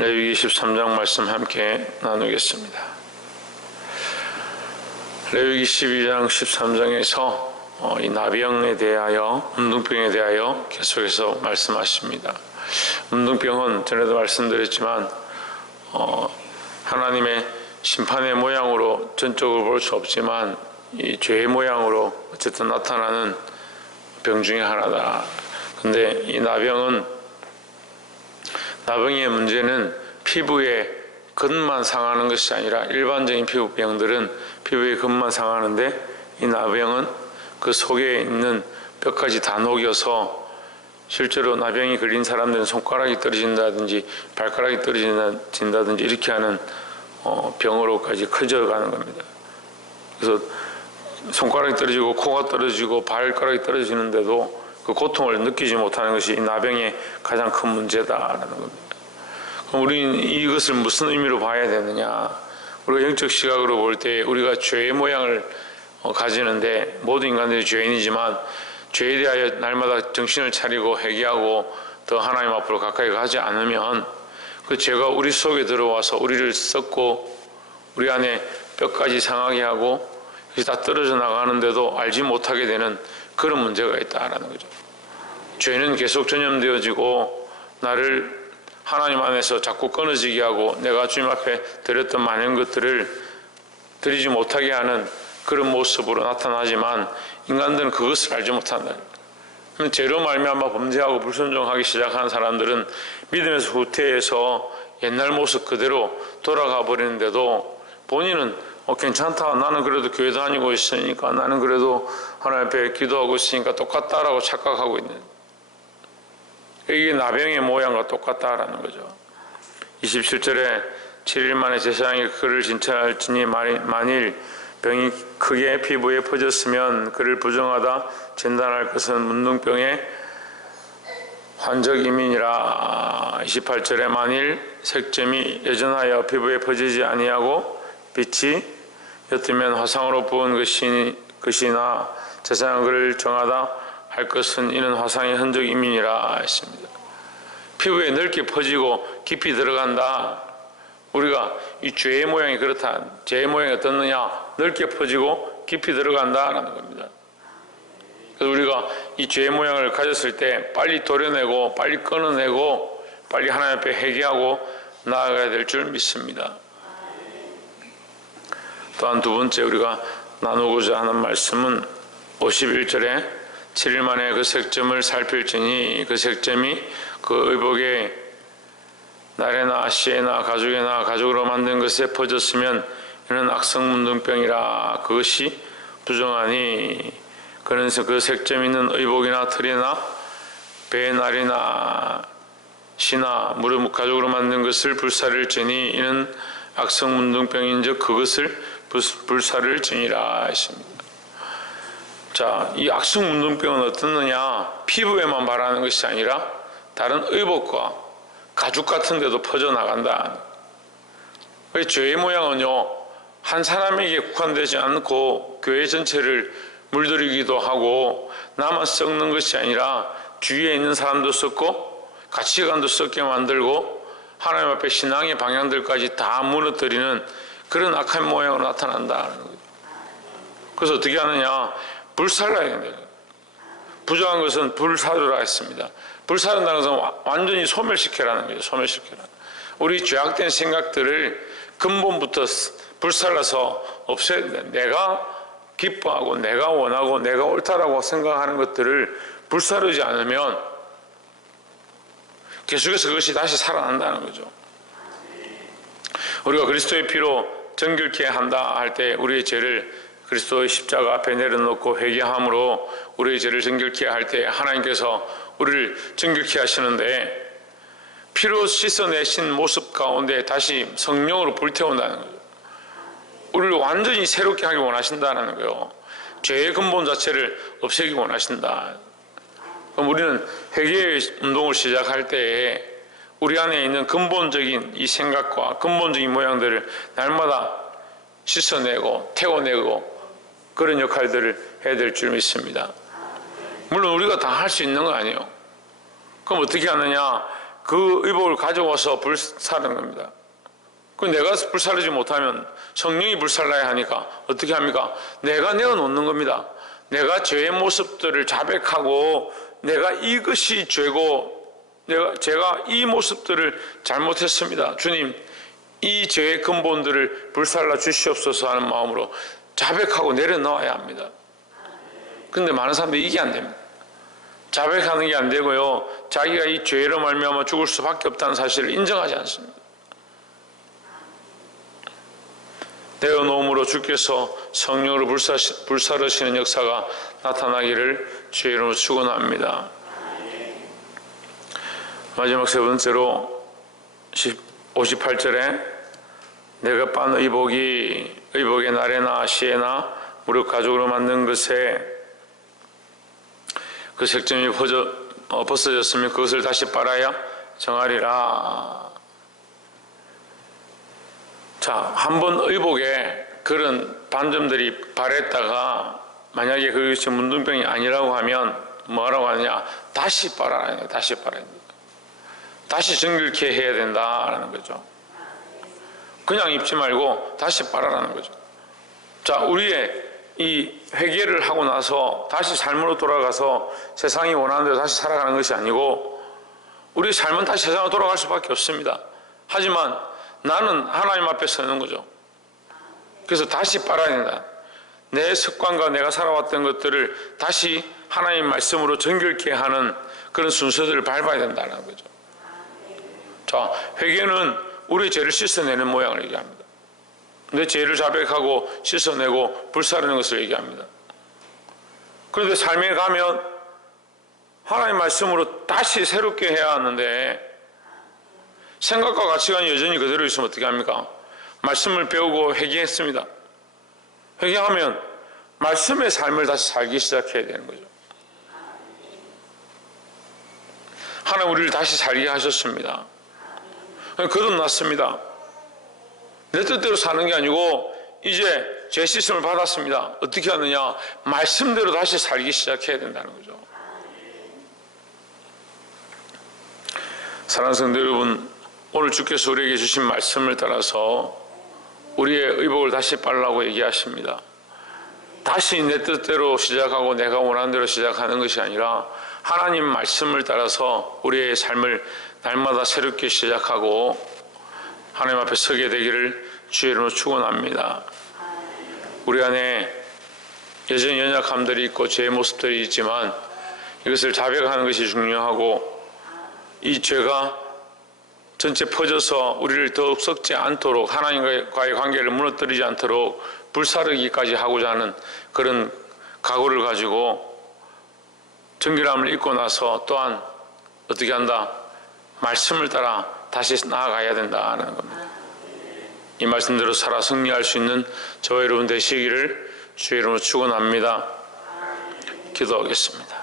레위기 13장 말씀 함께 나누겠습니다. 레위기 12장 13장에서 이 나병에 대하여, 문둥병에 대하여 계속해서 말씀하십니다. 문둥병은 전에도 말씀드렸지만 하나님의 심판의 모양으로 전적으로 볼 수 없지만 이 죄의 모양으로 어쨌든 나타나는 병 중에 하나다. 근데 이 나병의 문제는 피부의 겉만 상하는 것이 아니라 일반적인 피부병들은 피부의 겉만 상하는데 이 나병은 그 속에 있는 뼈까지 다 녹여서 실제로 나병이 걸린 사람들은 손가락이 떨어진다든지 발가락이 떨어진다든지 이렇게 하는 병으로까지 커져가는 겁니다. 그래서 손가락이 떨어지고 코가 떨어지고 발가락이 떨어지는데도 그 고통을 느끼지 못하는 것이 이 나병의 가장 큰 문제다라는 겁니다. 그럼 우리는 이것을 무슨 의미로 봐야 되느냐? 우리가 영적 시각으로 볼 때 우리가 죄의 모양을 가지는데 모든 인간들이 죄인이지만 죄에 대하여 날마다 정신을 차리고 회개하고 더 하나님 앞으로 가까이 가지 않으면 그 죄가 우리 속에 들어와서 우리를 썩고 우리 안에 뼈까지 상하게 하고 그것이 다 떨어져 나가는데도 알지 못하게 되는 그런 문제가 있다라는 거죠. 죄는 계속 전염되어지고 나를 하나님 안에서 자꾸 끊어지게 하고 내가 주님 앞에 드렸던 많은 것들을 드리지 못하게 하는 그런 모습으로 나타나지만 인간들은 그것을 알지 못한다. 죄로 말미암아 범죄하고 불순종하기 시작하는 사람들은 믿음에서 후퇴해서 옛날 모습 그대로 돌아가 버리는데도 본인은 괜찮다. 나는 그래도 교회 다니고 있으니까 나는 그래도 하나님 앞에 기도하고 있으니까 똑같다라고 착각하고 있는, 이게 나병의 모양과 똑같다라는 거죠. 27절에 7일 만에 제사장이 그를 진찰할지니 만일 병이 크게 피부에 퍼졌으면 그를 부정하다 진단할 것은 문둥병의 환적이민이라. 28절에 만일 색점이 여전하여 피부에 퍼지지 아니하고 빛이 옅으면 화상으로 부은 것이나 제사장은 그를 정하다 할 것은 이는 화상의 흔적이민이라 했습니다. 피부에 넓게 퍼지고 깊이 들어간다. 우리가 이 죄의 모양이 그렇다. 죄의 모양이 어떻느냐? 넓게 퍼지고 깊이 들어간다라는 겁니다. 그래서 우리가 이 죄의 모양을 가졌을 때 빨리 도려내고 빨리 끊어내고 빨리 하나님 앞에 회개하고 나아가야 될 줄 믿습니다. 또한 두 번째 우리가 나누고자 하는 말씀은 51절에 7일 만에 그 색점을 살필지니 그 색점이 그 의복의 날에나 시에나 가죽에나 가죽으로 만든 것에 퍼졌으면 이는 악성문둥병이라. 그것이 부정하니 그는 그 색점 있는 의복이나 털이나 배의 날이나 시나 무릎 가죽으로 만든 것을 불사를 지니 이는 악성문둥병인즉 그것을 불사를 지니라 했습니다. 자, 이 악성문둥병은 어떻느냐? 피부에만 바라는 것이 아니라 다른 의복과 가죽 같은 데도 퍼져나간다. 죄의 모양은요, 한 사람에게 국한되지 않고 교회 전체를 물들이기도 하고 나만 썩는 것이 아니라 주위에 있는 사람도 썩고 가치관도 썩게 만들고 하나님 앞에 신앙의 방향들까지 다 무너뜨리는 그런 악한 모양으로 나타난다는 거예요. 그래서 어떻게 하느냐? 불살라야 된다. 부정한 것은 불사르라 했습니다. 불사른다는 것은 완전히 소멸시켜라는 거죠. 소멸시켜라. 우리 죄악된 생각들을 근본부터 불살라서 없애야 된다. 내가 기뻐하고 내가 원하고 내가 옳다라고 생각하는 것들을 불사르지 않으면 계속해서 그것이 다시 살아난다는 거죠. 우리가 그리스도의 피로 정결케 한다 할 때 우리의 죄를 그리스도의 십자가 앞에 내려놓고 회개함으로 우리의 죄를 정결케 할 때 하나님께서 우리를 정결케 하시는데 피로 씻어내신 모습 가운데 다시 성령으로 불태운다는 거죠. 우리를 완전히 새롭게 하기 원하신다는 거예요. 죄의 근본 자체를 없애기 원하신다. 그럼 우리는 회개의 운동을 시작할 때에 우리 안에 있는 근본적인 이 생각과 근본적인 모양들을 날마다 씻어내고 태워내고 그런 역할들을 해야 될 줄 믿습니다. 물론 우리가 다 할 수 있는 거 아니에요. 그럼 어떻게 하느냐? 그 의복을 가져와서 불사르는 겁니다. 그 내가 불사르지 못하면 성령이 불살라야 하니까 어떻게 합니까? 내가 내어놓는 겁니다. 내가 죄의 모습들을 자백하고 내가 이것이 죄고 제가 이 모습들을 잘못했습니다. 주님, 이 죄의 근본들을 불살라 주시옵소서 하는 마음으로 자백하고 내려놓아야 합니다. 그런데 많은 사람들이 이게 안 됩니다. 자백하는 게 안 되고요, 자기가 이 죄로 말미암아 죽을 수밖에 없다는 사실을 인정하지 않습니다. 내어놓음으로 주께서 성령으로 불사르시는 역사가 나타나기를 주의 이름으로 축원합니다. 마지막 세 번째로 58절에 내가 빤 의복의 나래나 시에나 무릇 가죽으로 만든 것에 그 색점이 벗어졌으면 그것을 다시 빨아야 정하리라. 자, 한번 의복에 그런 반점들이 발했다가 만약에 그것이 문둥병이 아니라고 하면 뭐라고 하느냐? 다시 빨아야 해요. 다시 빨아야 돼요. 다시 정결케 해야 된다라는 거죠. 그냥 입지 말고 다시 빨아라는 거죠. 자, 우리의 이 회개를 하고 나서 다시 삶으로 돌아가서 세상이 원하는 대로 다시 살아가는 것이 아니고 우리의 삶은 다시 세상으로 돌아갈 수밖에 없습니다. 하지만 나는 하나님 앞에 서는 거죠. 그래서 다시 빨아야 된다. 내 습관과 내가 살아왔던 것들을 다시 하나님 말씀으로 정결케 하는 그런 순서들을 밟아야 된다는 거죠. 자, 회개는 우리의 죄를 씻어내는 모양을 얘기합니다. 내 죄를 자백하고 씻어내고 불사르는 것을 얘기합니다. 그런데 삶에 가면 하나님 말씀으로 다시 새롭게 해야 하는데 생각과 가치관이 여전히 그대로 있으면 어떻게 합니까? 말씀을 배우고 회개했습니다. 회개하면 말씀의 삶을 다시 살기 시작해야 되는 거죠. 하나님 우리를 다시 살게 하셨습니다. 거듭났습니다. 내 뜻대로 사는 게 아니고 이제 죄 씻음을 받았습니다. 어떻게 하느냐? 말씀대로 다시 살기 시작해야 된다는 거죠. 사랑하는 성도 여러분, 오늘 주께서 우리에게 주신 말씀을 따라서 우리의 의복을 다시 빨라고 얘기하십니다. 다시 내 뜻대로 시작하고 내가 원하는 대로 시작하는 것이 아니라 하나님 말씀을 따라서 우리의 삶을 날마다 새롭게 시작하고 하나님 앞에 서게 되기를 주의 이름으로 축원합니다. 우리 안에 여전히 연약함들이 있고 죄의 모습들이 있지만 이것을 자백하는 것이 중요하고 이 죄가 전체 퍼져서 우리를 더욱 썩지 않도록 하나님과의 관계를 무너뜨리지 않도록 불사르기까지 하고자 하는 그런 각오를 가지고 정결함을 입고 나서 또한 어떻게 한다? 말씀을 따라 다시 나아가야 된다는 겁니다. 이 말씀대로 살아 승리할 수 있는 저와 여러분 되시기를 주의 이름으로 축원합니다. 기도하겠습니다.